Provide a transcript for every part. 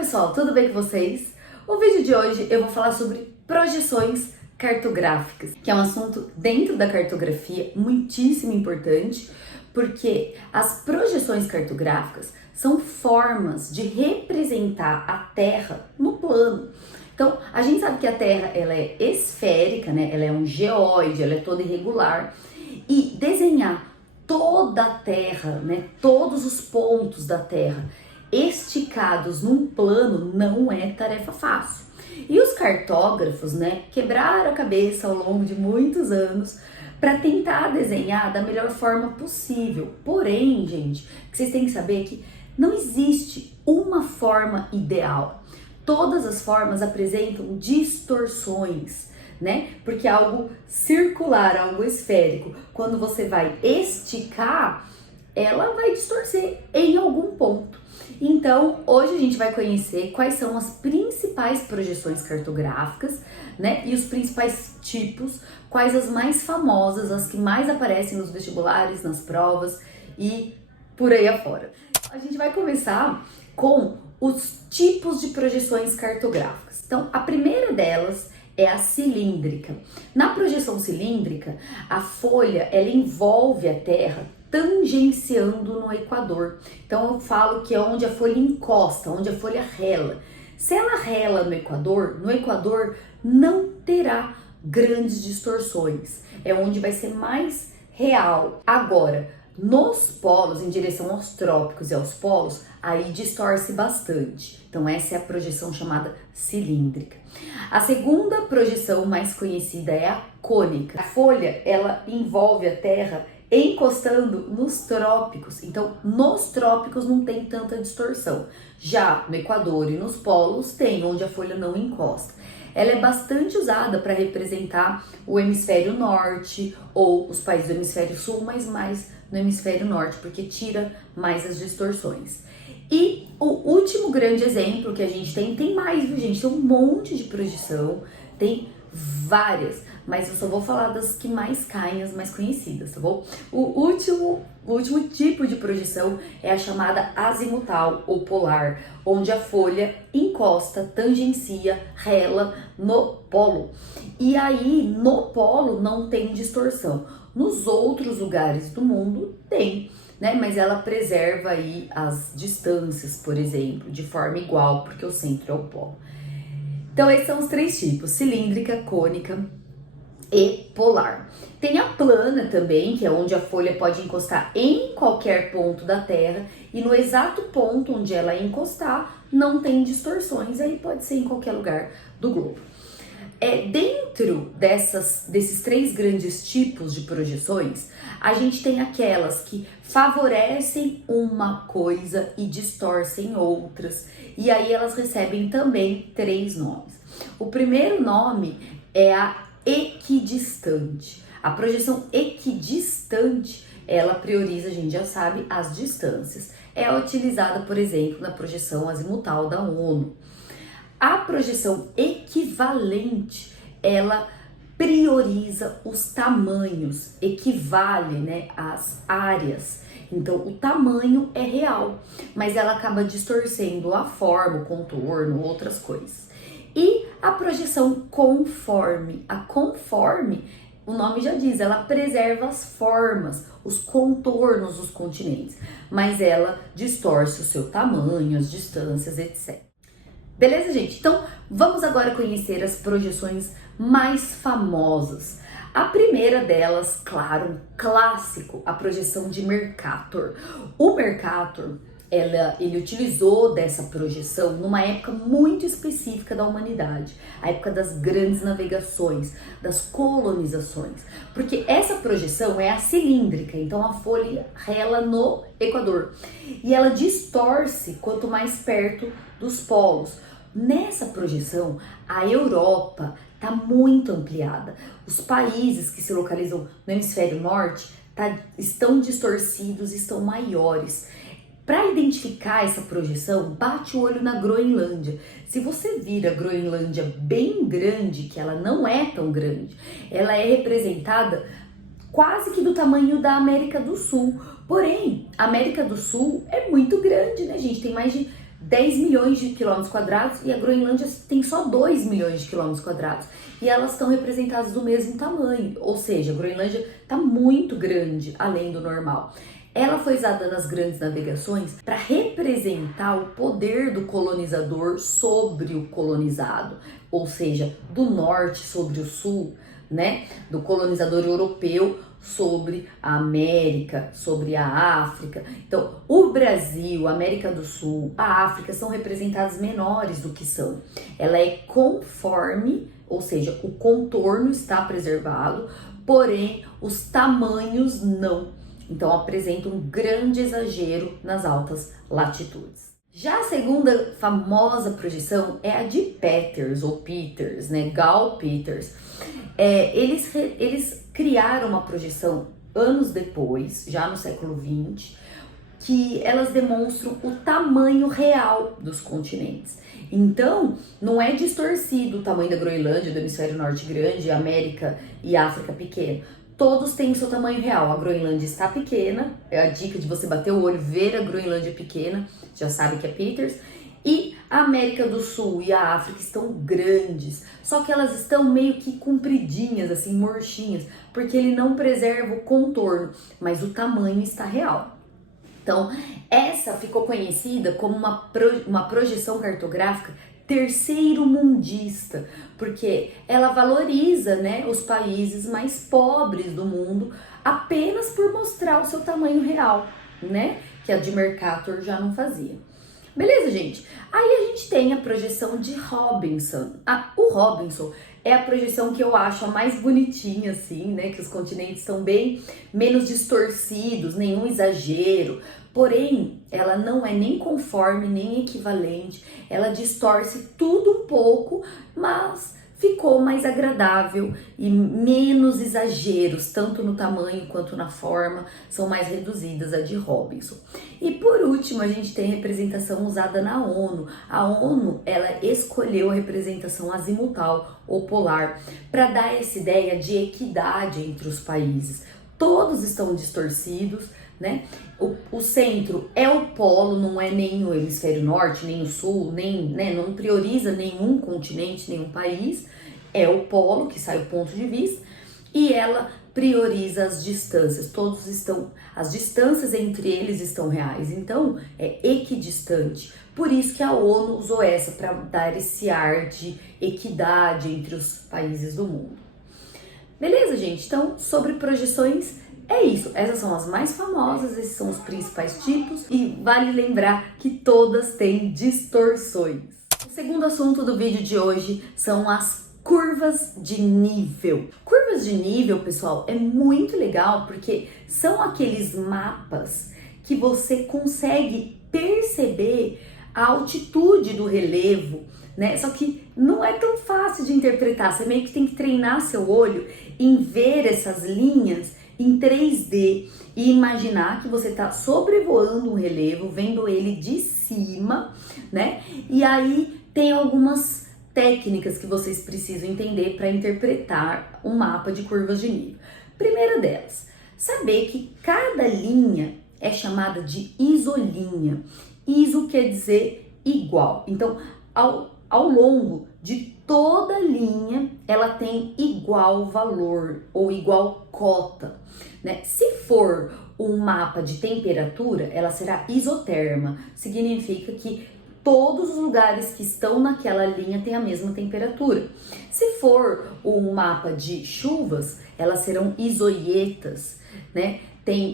pessoal, tudo bem com vocês? O vídeo de hoje eu vou falar sobre projeções cartográficas, que é um assunto dentro da cartografia muitíssimo importante, porque as projeções cartográficas são formas de representar a Terra no plano. Então, a gente sabe que a Terra ela é esférica, né? Ela é um geóide, ela é toda irregular, e desenhar toda a Terra, né? Todos os pontos da Terra esticados num plano não é tarefa fácil. E os cartógrafos, né, quebraram a cabeça ao longo de muitos anos para tentar desenhar da melhor forma possível. Porém, gente, o que vocês têm que saber é que não existe uma forma ideal. Todas as formas apresentam distorções, né? Porque algo circular, algo esférico, quando você vai esticar, ela vai distorcer em algum ponto. Então, hoje a gente vai conhecer quais são as principais projeções cartográficas, né? E os principais tipos, quais as mais famosas, as que mais aparecem nos vestibulares, nas provas e por aí afora. A gente vai começar com os tipos de projeções cartográficas. Então, a primeira delas é a cilíndrica. Na projeção cilíndrica, a folha ela envolve a Terra tangenciando no equador. Então eu falo que é onde a folha encosta, onde a folha rela. Se ela rela no Equador não terá grandes distorções. É onde vai ser mais real. Agora, nos polos, em direção aos trópicos e aos polos, aí distorce bastante. Então essa é a projeção chamada cilíndrica. A segunda projeção mais conhecida é a cônica. A folha, ela envolve a Terra encostando nos trópicos. Então, nos trópicos não tem tanta distorção. Já no Equador e nos polos tem, onde a folha não encosta. Ela é bastante usada para representar o hemisfério norte ou os países do hemisfério sul, mas mais no hemisfério norte, porque tira mais as distorções. E o último grande exemplo que a gente tem mais, viu, gente? Tem um monte de projeção, tem várias, mas eu só vou falar das que mais caem, as mais conhecidas, tá bom? O último tipo de projeção é a chamada azimutal ou polar, onde a folha encosta, tangencia, rela no polo. E aí, no polo não tem distorção. Nos outros lugares do mundo tem, né? Mas ela preserva aí as distâncias, por exemplo, de forma igual, porque o centro é o polo. Então, esses são os três tipos: cilíndrica, cônica e polar. Tem a plana também, que é onde a folha pode encostar em qualquer ponto da Terra e no exato ponto onde ela encostar não tem distorções, aí pode ser em qualquer lugar do globo. Dentro desses três grandes tipos de projeções, a gente tem aquelas que favorecem uma coisa e distorcem outras, e aí elas recebem também três nomes. O primeiro nome é a equidistante. A projeção equidistante, ela prioriza, a gente já sabe, as distâncias. É utilizada, por exemplo, na projeção azimutal da ONU. A projeção equivalente, ela prioriza os tamanhos, equivale, né, às áreas. Então, o tamanho é real, mas ela acaba distorcendo a forma, o contorno, outras coisas. E a projeção conforme. A conforme, o nome já diz, ela preserva as formas, os contornos dos continentes, mas ela distorce o seu tamanho, as distâncias, etc. Beleza, gente? Então, vamos agora conhecer as projeções mais famosas. A primeira delas, claro, um clássico, a projeção de Mercator. O Mercator, ele utilizou dessa projeção numa época muito específica da humanidade, a época das grandes navegações, das colonizações, porque essa projeção é a cilíndrica, então a folha rela no Equador e ela distorce quanto mais perto dos polos. Nessa projeção, a Europa está muito ampliada. Os países que se localizam no hemisfério norte estão distorcidos, estão maiores. Para identificar essa projeção, bate o olho na Groenlândia. Se você vir a Groenlândia bem grande, que ela não é tão grande, ela é representada quase que do tamanho da América do Sul. Porém, a América do Sul é muito grande, né, gente? Tem mais de 10 milhões de quilômetros quadrados e a Groenlândia tem só 2 milhões de quilômetros quadrados. E elas estão representadas do mesmo tamanho, ou seja, a Groenlândia está muito grande, além do normal. Ela foi usada nas grandes navegações para representar o poder do colonizador sobre o colonizado, ou seja, do norte sobre o sul, né? Do colonizador europeu sobre a América, sobre a África. Então, o Brasil, a América do Sul, a África são representados menores do que são. Ela é conforme, ou seja, o contorno está preservado, porém os tamanhos não. Então apresenta um grande exagero nas altas latitudes. Já a segunda famosa projeção é a de Peters, ou Peters, né? Gall Peters. Eles criaram uma projeção anos depois, já no século XX, que elas demonstram o tamanho real dos continentes. Então, não é distorcido o tamanho da Groenlândia, do hemisfério norte grande, América e África pequeno. Todos têm o seu tamanho real. A Groenlândia está pequena, é a dica de você bater o olho, ver a Groenlândia pequena, já sabe que é Peters. E a América do Sul e a África estão grandes, só que elas estão meio que compridinhas, assim, murchinhas, porque ele não preserva o contorno, mas o tamanho está real. Então, essa ficou conhecida como uma projeção cartográfica terceiro-mundista, porque ela valoriza, né, os países mais pobres do mundo apenas por mostrar o seu tamanho real, né, que a de Mercator já não fazia. Beleza, gente? Aí a gente tem a projeção de Robinson. O Robinson é a projeção que eu acho a mais bonitinha, assim, né? Que os continentes são bem menos distorcidos, nenhum exagero. Porém, ela não é nem conforme, nem equivalente. Ela distorce tudo um pouco, mas ficou mais agradável e menos exageros, tanto no tamanho quanto na forma, são mais reduzidas a de Robinson. E por último, a gente tem a representação usada na ONU. A ONU, ela escolheu a representação azimutal ou polar para dar essa ideia de equidade entre os países. Todos estão distorcidos, né? O centro é o polo, não é nem o hemisfério norte, nem o sul, nem, né, não prioriza nenhum continente, nenhum país, é o polo que sai o ponto de vista, e ela prioriza as distâncias, as distâncias entre eles estão reais, então é equidistante. Por isso que a ONU usou essa para dar esse ar de equidade entre os países do mundo. Beleza, gente? Então, sobre projeções, é isso, essas são as mais famosas, esses são os principais tipos e vale lembrar que todas têm distorções. O segundo assunto do vídeo de hoje são as curvas de nível. Curvas de nível, pessoal, é muito legal porque são aqueles mapas que você consegue perceber a altitude do relevo, né? Só que não é tão fácil de interpretar, você meio que tem que treinar seu olho em ver essas linhas em 3D e imaginar que você está sobrevoando um relevo, vendo ele de cima, né? E aí tem algumas técnicas que vocês precisam entender para interpretar um mapa de curvas de nível. Primeira delas, saber que cada linha é chamada de isolinha. Iso quer dizer igual. Então, ao longo de toda linha, ela tem igual valor ou igual cota, né? Se for um mapa de temperatura, ela será isoterma, significa que todos os lugares que estão naquela linha têm a mesma temperatura. Se for um mapa de chuvas, elas serão isoietas, né?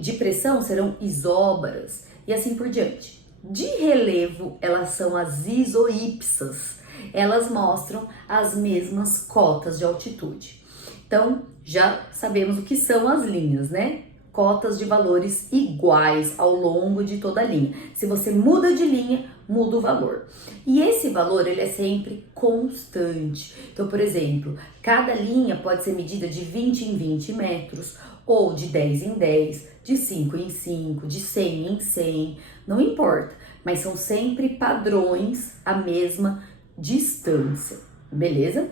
De pressão serão isóbaras e assim por diante. De relevo, elas são as isoípsas. Elas mostram as mesmas cotas de altitude. Então, já sabemos o que são as linhas, né? Cotas de valores iguais ao longo de toda a linha. Se você muda de linha, muda o valor. E esse valor, ele é sempre constante. Então, por exemplo, cada linha pode ser medida de 20 em 20 metros, ou de 10 em 10, de 5 em 5, de 100 em 100, não importa. Mas são sempre padrões, a mesma distância, beleza?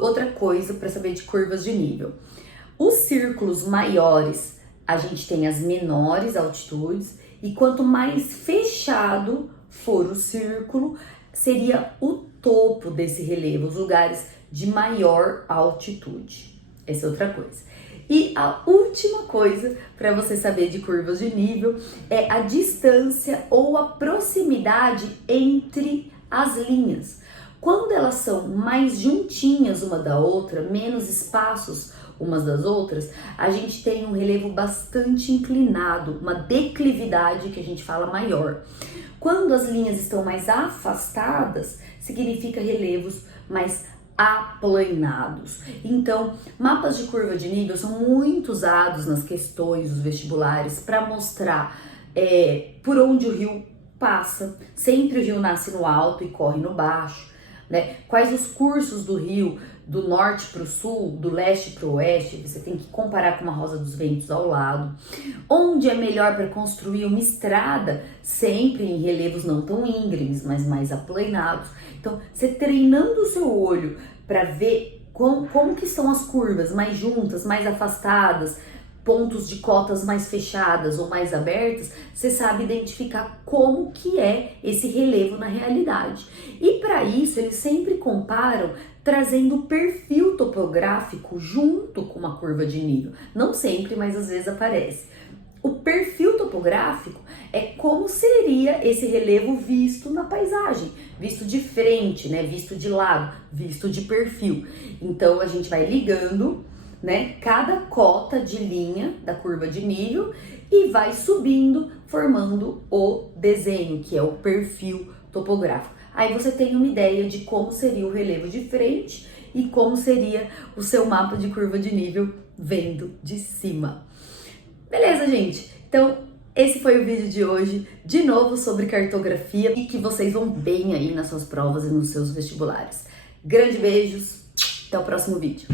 Outra coisa para saber de curvas de nível. Os círculos maiores, a gente tem as menores altitudes e quanto mais fechado for o círculo, seria o topo desse relevo, os lugares de maior altitude. Essa é outra coisa. E a última coisa para você saber de curvas de nível é a distância ou a proximidade entre as linhas. Quando elas são mais juntinhas uma da outra, menos espaços umas das outras, a gente tem um relevo bastante inclinado, uma declividade que a gente fala maior. Quando as linhas estão mais afastadas, significa relevos mais aplanados. Então, mapas de curva de nível são muito usados nas questões dos vestibulares para mostrar por onde o rio passa. Sempre o rio nasce no alto e corre no baixo, né? Quais os cursos do rio, do norte para o sul, do leste para o oeste, você tem que comparar com uma Rosa dos Ventos ao lado. Onde é melhor para construir uma estrada, sempre em relevos não tão íngremes, mas mais aplanados. Então, você treinando o seu olho para ver como que são as curvas, mais juntas, mais afastadas, pontos de cotas mais fechadas ou mais abertas, você sabe identificar como que é esse relevo na realidade. E para isso, eles sempre comparam trazendo o perfil topográfico junto com uma curva de nível. Não sempre, mas às vezes aparece. O perfil topográfico é como seria esse relevo visto na paisagem, visto de frente, né? Visto de lado, visto de perfil. Então a gente vai ligando, né, cada cota de linha da curva de nível e vai subindo, formando o desenho, que é o perfil topográfico. Aí você tem uma ideia de como seria o relevo de frente e como seria o seu mapa de curva de nível vendo de cima. Beleza, gente? Então, esse foi o vídeo de hoje, de novo sobre cartografia, e que vocês vão bem aí nas suas provas e nos seus vestibulares. Grandes beijos, até o próximo vídeo.